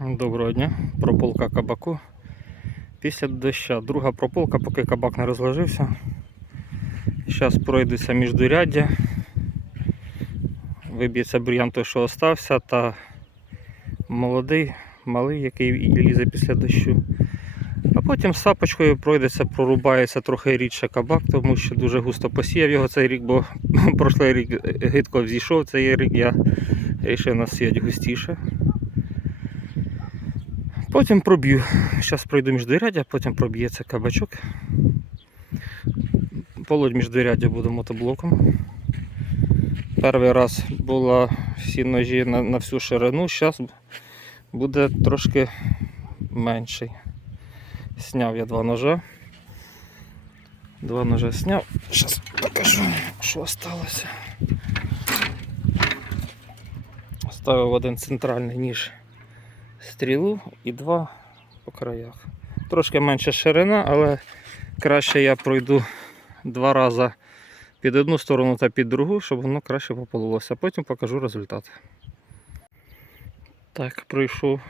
Доброго дня. Прополка кабаку. Після доща. Друга прополка, поки кабак не розложився. Зараз пройдуться міждуряддя. Виб'ється бур'ян той, що остався, та молодий, малий, який лізе після дощу. А потім сапочкою пройдеться, прорубається трохи рідше кабак, тому що дуже густо посіяв його цей рік, бо прошлий рік гидко взійшов, цей рік я вирішив насіяти густіше. Потім проб'ю. Зараз пройду міждоряддя, потім проб'ється кабачок. Полоть міждоряддя буду мотоблоком. Перший раз було всі ножі на, на всю ширину, зараз буде трошки менший. Сняв я два ножа. Два ножа сняв. Зараз покажу, що осталося. Ставив один центральний ніж стрілу і два по краях. Трошки менша ширина, але краще я пройду два рази під одну сторону та під другу, щоб воно краще попололося. Потім покажу результат. Так, пройшов.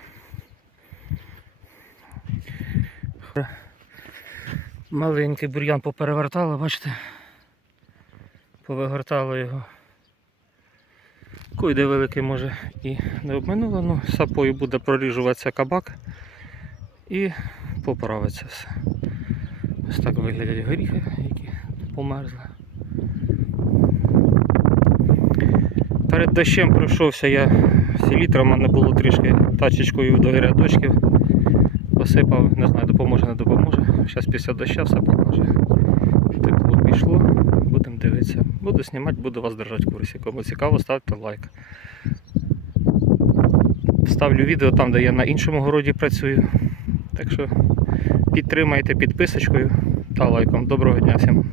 Маленький бур'ян поперевертали, бачите? Повигортало його. Койде великий може і не обминуло, ну сапою буде проріжуватися кабак і поправиться все. Ось так виглядять горіхи, які померзли. Перед дощем пройшовся я селітра, в мене було трішки тачечкою до рядочків. Посипав, не знаю, допоможе, не допоможе. Зараз після доща все покаже. Тепло пішло, будемо дивитися. Буду знімати, буду вас держати в курсі. Кому цікаво, ставте лайк. Ставлю відео там, де я на іншому городі працюю. Так що підтримайте підписочкою та лайком. Доброго дня всім.